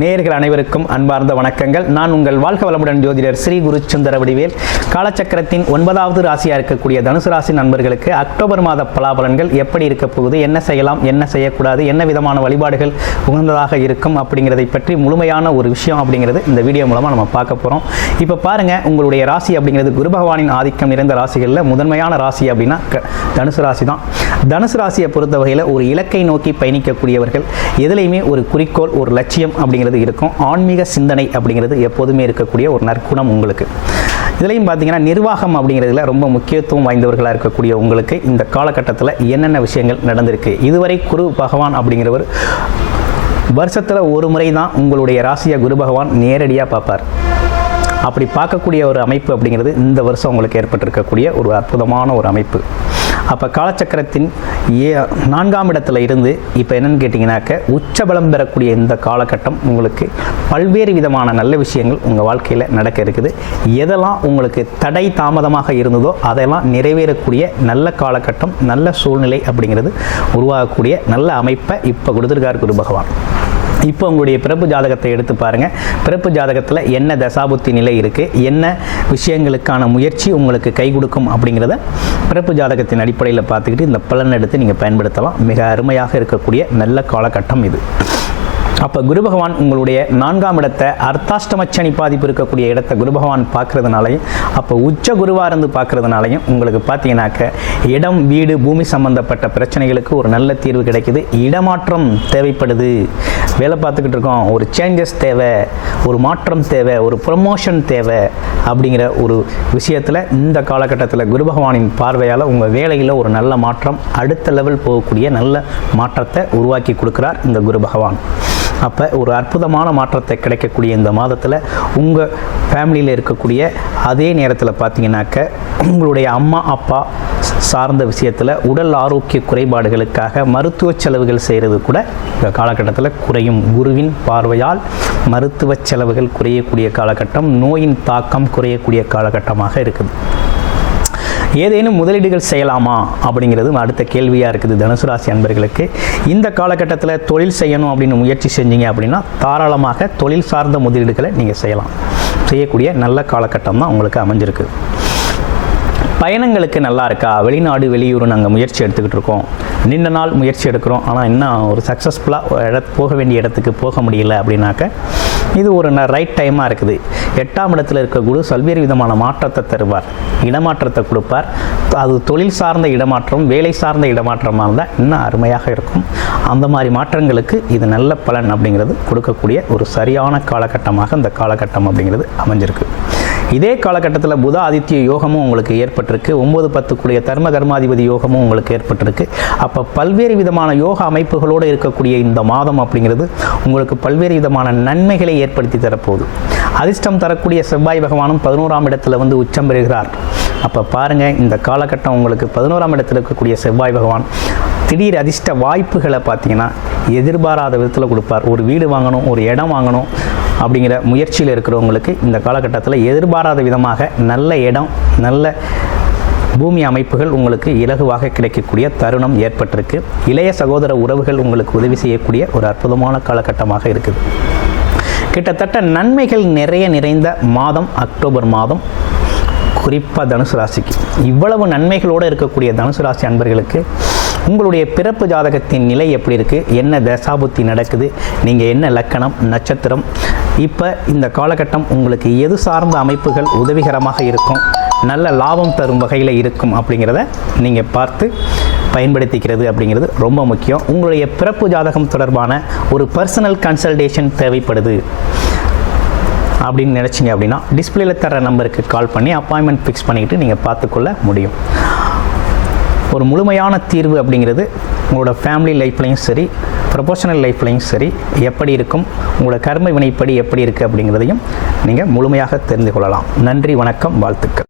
நேர்கள் அனைவருக்கும் அன்பார்ந்த வணக்கங்கள். நான் உங்கள் வாழ்க வளமுடன் ஜோதிடர் ஸ்ரீ குரு சுந்தர வடிவேல். காலச்சக்கரத்தின் ஒன்பதாவது ராசியாக இருக்கக்கூடிய தனுசு ராசி நண்பர்களுக்கு அக்டோபர் மாத பலாபலன்கள் எப்படி இருக்க போகுது? என்ன செய்யலாம்? என்ன செய்யக்கூடாது? என்ன விதமான வழிபாடுகள் உகந்ததாக இருக்கும்? அப்படிங்கிறதை பற்றி முழுமையான ஒரு விஷயம் அப்படிங்கிறது இந்த வீடியோ மூலமாக நம்ம பார்க்க போகிறோம் இப்போ பாருங்க உங்களுடைய ராசி அப்படிங்கிறது குரு பகவானின் ஆதிக்கம் நிறைந்த ராசிகளில் முதன்மையான ராசி அப்படின்னா க- தனுசு ராசி தான் தனுசு ராசியை பொறுத்த வகையில் ஒரு இலக்கை நோக்கி பயணிக்கக்கூடியவர்கள் எதுலேயுமே ஒரு குறிக்கோள் ஒரு லட்சியம் அப்படிங்கிறது இருக்கும். ஆன்மீக சிந்தனை அப்படிங்கிறது எப்போதுமே இருக்கக்கூடிய ஒரு நற்குணம் உங்களுக்கு. இதுலையும் பார்த்தீங்கன்னா நிர்வாகம் அப்படிங்கிறதுல ரொம்ப முக்கியத்துவம் வாய்ந்தவர்களாக இருக்கக்கூடிய உங்களுக்கு இந்த காலகட்டத்தில் என்னென்ன விஷயங்கள் நடந்திருக்கு. இதுவரை குரு பகவான் அப்படிங்கிறவர் வருஷத்தில் ஒரு முறை தான் உங்களுடைய ராசியை குரு பகவான் நேரடியாக பார்ப்பார். அப்படி பார்க்கக்கூடிய ஒரு அமைப்பு அப்படிங்கிறது இந்த வருஷம் உங்களுக்கு ஏற்பட்டிருக்கக்கூடிய ஒரு அற்புதமான ஒரு அமைப்பு. அப்போ காலச்சக்கரத்தின் ஏ நான்காம் இடத்துல இருந்து இப்போ என்னென்னு கேட்டிங்கனாக்க உச்சபலம் பெறக்கூடிய இந்த காலகட்டம் உங்களுக்கு பல்வேறு விதமான நல்ல விஷயங்கள் உங்கள் வாழ்க்கையில் நடக்க இருக்குது. எதெல்லாம் உங்களுக்கு தடை தாமதமாக இருந்ததோ அதெல்லாம் நிறைவேறக்கூடிய நல்ல காலகட்டம் நல்ல சூழ்நிலை அப்படிங்கிறது உருவாகக்கூடிய நல்ல அமைப்பை இப்போ கொடுத்துருக்கார் குரு பகவான். இப்போ உங்களுடைய பிறப்பு ஜாதகத்தை எடுத்து பாருங்கள் பிறப்பு ஜாதகத்தில் என்ன தசாபுத்தி நிலை இருக்குது என்ன விஷயங்களுக்கான முயற்சி உங்களுக்கு கை கொடுக்கும் அப்படிங்கிறத பிறப்பு ஜாதகத்தின் அடிப்படையில் பார்த்துக்கிட்டு இந்த பலன் எடுத்து நீங்கள் பயன்படுத்தலாம். மிக அருமையாக இருக்கக்கூடிய நல்ல காலகட்டம் இது. அப்போ குரு பகவான் உங்களுடைய நான்காம் இடத்தை அர்த்தாஷ்டமச்சனி பாதிப்பு இருக்கக்கூடிய இடத்தை குரு பகவான் பார்க்கறதுனாலையும் அப்போ உச்ச குருவாக இருந்து பார்க்கறதுனாலையும் உங்களுக்கு பார்த்தீங்கன்னாக்க இடம் வீடு பூமி சம்பந்தப்பட்ட பிரச்சனைகளுக்கு ஒரு நல்ல தீர்வு கிடைக்குது. இடமாற்றம் தேவைப்படுது. வேலை பார்த்துக்கிட்டு இருக்கோம். ஒரு சேஞ்சஸ் தேவை ஒரு மாற்றம் தேவை ஒரு ப்ரொமோஷன் தேவை அப்படிங்கிற ஒரு விஷயத்தில் இந்த காலகட்டத்தில் குரு பகவானின் பார்வையால் உங்கள் வேலையில் ஒரு நல்ல மாற்றம் அடுத்த லெவல் போகக்கூடிய நல்ல மாற்றத்தை உருவாக்கி கொடுக்குறார் இந்த குரு பகவான். அப்போ ஒரு அற்புதமான மாற்றத்தை கிடைக்கக்கூடிய இந்த மாதத்தில் உங்கள் ஃபேமிலியில் இருக்கக்கூடிய அதே நேரத்தில் பார்த்தீங்கன்னாக்க உங்களுடைய அம்மா அப்பா சார்ந்த விஷயத்தில் உடல் ஆரோக்கிய குறைபாடுகளுக்காக மருத்துவ செலவுகள் செய்கிறது கூட இந்த காலகட்டத்தில் குறையும். குருவின் பார்வையால் மருத்துவ செலவுகள் குறையக்கூடிய காலகட்டம் நோயின் தாக்கம் குறையக்கூடிய காலகட்டமாக இருக்குது. ஏதேனும் முதலீடுகள் செய்யலாமா அப்படிங்கிறது அடுத்த கேள்வியாக இருக்குது தனுசு ராசி அன்பர்களுக்கு. இந்த காலகட்டத்தில் தொழில் செய்யணும் அப்படின்னு முயற்சி செஞ்சீங்க அப்படின்னா தாராளமாக தொழில் சார்ந்த முதலீடுகளை நீங்கள் செய்யலாம். செய்யக்கூடிய நல்ல காலகட்டம் தான் உங்களுக்கு அமைஞ்சிருக்கு. பயணங்களுக்கு நல்லா இருக்கா? வெளிநாடு வெளியூர் நாங்கள் முயற்சி எடுத்துக்கிட்டு இருக்கோம். நீண்ட நாள் முயற்சி எடுக்கிறோம். ஆனால் இன்னும் ஒரு சக்ஸஸ்ஃபுல்லாக போக வேண்டிய இடத்துக்கு போக முடியல அப்படின்னாக்க இது ஒரு ரைட் டைமாக இருக்குது. எட்டாம் இடத்துல இருக்க குரு பல்வேறு விதமான மாற்றத்தை தருவார். இடமாற்றத்தை கொடுப்பார். அது தொழில் சார்ந்த இடமாற்றம் வேலை சார்ந்த இடமாற்றமாக இருந்தால் இன்னும் அருமையாக இருக்கும். அந்த மாதிரி மாற்றங்களுக்கு இது நல்ல பலன் அப்படிங்கிறது கொடுக்கக்கூடிய ஒரு சரியான காலகட்டமாக இந்த காலகட்டம் அப்படிங்கிறது அமைஞ்சிருக்கு. இதே காலகட்டத்தில் புத ஆதித்ய யோகமும் உங்களுக்கு ஏற்பட்டிருக்கு. ஒன்பது பத்துக்குரிய தர்ம கர்மாதிபதி யோகமும் உங்களுக்கு ஏற்பட்டிருக்கு. அப்போ பல்வேறு விதமான யோக அமைப்புகளோடு இருக்கக்கூடிய இந்த மாதம் அப்படிங்கிறது உங்களுக்கு பல்வேறு விதமான நன்மைகளை ஏற்படுத்தி தரப்போகுது. அதிர்ஷ்டம் தரக்கூடிய செவ்வாய் பகவானும் பதினோராம் இடத்துல வந்து உச்சம் பெறுகிறார். அப்போ பாருங்கள் இந்த காலகட்டம் உங்களுக்கு பதினோராம் இடத்தில் இருக்கக்கூடிய செவ்வாய் பகவான் திடீர் அதிர்ஷ்ட வாய்ப்புகளை பார்த்தீங்கன்னா எதிர்பாராத விதத்தில் கொடுப்பார். ஒரு வீடு வாங்கணும் ஒரு இடம் வாங்கணும் அப்படிங்கிற முயற்சியில் இருக்கிறவங்களுக்கு இந்த காலகட்டத்தில் எதிர்பாராத விதமாக நல்ல இடம் நல்ல பூமி அமைப்புகள் உங்களுக்கு இலகுவாக கிடைக்கக்கூடிய தருணம் ஏற்பட்டிருக்கு. இளைய சகோதர உறவுகள் உங்களுக்கு உதவி செய்யக்கூடிய ஒரு அற்புதமான காலகட்டமாக இருக்குது. கிட்டத்தட்ட நன்மைகள் நிறைய நிறைந்த மாதம் அக்டோபர் மாதம் குறிப்பாக தனுசு ராசிக்கு. இவ்வளவு நன்மைகளோடு இருக்கக்கூடிய தனுசு ராசி அன்பர்களுக்கு உங்களுடைய பிறப்பு ஜாதகத்தின் நிலை எப்படி இருக்குது என்ன தசாபுத்தி நடக்குது? நீங்கள் என்ன லக்கணம் நட்சத்திரம்? இப்போ இந்த காலகட்டம் உங்களுக்கு எது சார்ந்த அமைப்புகள் உதவிகரமாக இருக்கும்? நல்ல லாபம் தரும் வகையில் இருக்கும் அப்படிங்கிறத நீங்கள் பார்த்து பயன்படுத்திக்கிறது அப்படிங்கிறது ரொம்ப முக்கியம். உங்களுடைய பிறப்பு ஜாதகம் தொடர்பான ஒரு பர்சனல் கன்சல்டேஷன் தேவைப்படுது அப்படின்னு நினச்சிங்க அப்படின்னா டிஸ்பிளேல தர நம்பருக்கு கால் பண்ணி அப்பாயின்மெண்ட் ஃபிக்ஸ் பண்ணிக்கிட்டு நீங்கள் பார்த்துக்கொள்ள முடியும். ஒரு முழுமையான தீர்வு அப்படிங்கிறது உங்களோட ஃபேமிலி லைஃப்லையும் சரி ப்ரொஃபஷனல் லைஃப்லையும் சரி எப்படி இருக்கும் உங்களோட கர்ம வினைப்படி எப்படி இருக்குது அப்படிங்கிறதையும் நீங்கள் முழுமையாக தெரிந்து கொள்ளலாம். நன்றி வணக்கம் வாழ்த்துக்கள்.